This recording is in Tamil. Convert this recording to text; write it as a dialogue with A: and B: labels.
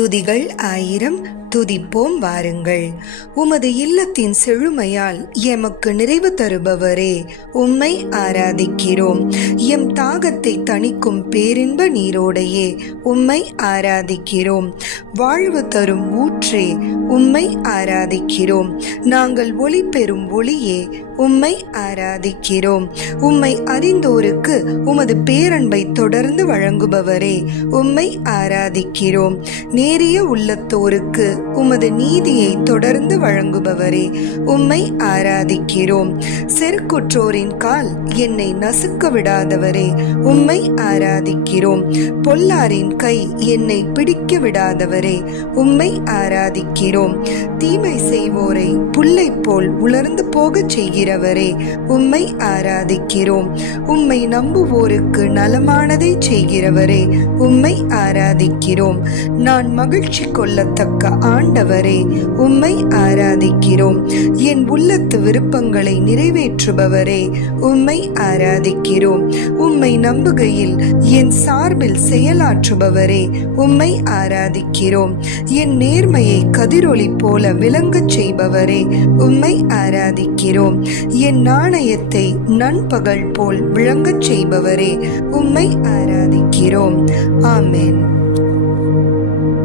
A: துதிகள் ஆயிரம் துதிப்போம் வாருங்கள். உமது இல்லத்தின் செழுமையால் எமக்கு நிறைவு தருபவரே உம்மை ஆராதிக்கிறோம். எம் தாகத்தை தணிக்கும் பேரின்ப நீரோடையே உம்மை ஆராதிக்கிறோம். வாழ்வு தரும் ஊற்றே உம்மை ஆராதிக்கிறோம். நாங்கள் ஒளி பெறும் ஒளியே உம்மை ஆராதிக்கிறோம். உம்மை அறிந்தோருக்கு உமது பேரன்பை தொடர்ந்து வழங்குபவரே உம்மை ஆராதிக்கிறோம். நேரிய உள்ளத்தோருக்கு உமது நீதியை தொடர்ந்து வழங்குபவரே உம்மை ஆராதிக்கிறோம். செருக்குற்றோரின் கால் என்னை நசுக்க விடாதவரே உம்மை ஆராதிக்கிறோம். பொல்லாரின் கை என்னை பிடிக்க விடாதவரே உம்மை ஆராதிக்கிறோம். தீமை செய்வோரை புல்லை போல் உலர்ந்து போகச் செய்கிறோம் செய்கிறவரே உம்மை ஆராதிக்கிறோம். உம்மை நம்புவோருக்கு நலமானதை செய்கிறவரே உம்மை ஆராதிக்கிறோம். நான் மகிழ்ச்சி கொள்ளத்தக்க ஆண்டவரே உம்மை ஆராதிக்கிறோம். என் உள்ளத்து விருப்பங்களை நிறைவேற்றுபவரே உம்மை ஆராதிக்கிறோம். உம்மை நம்புகையில் என் சார்பில் செயலாற்றுபவரே உம்மை ஆராதிக்கிறோம். என் நேர்மையை கதிரொளி போல விளங்கச் செய்பவரே உம்மை ஆராதிக்கிறோம். என் நாணயத்தை நண்பகல் போல் விளங்கச் செய்பவரே உம்மை ஆராதிக்கிறோம். ஆமென்.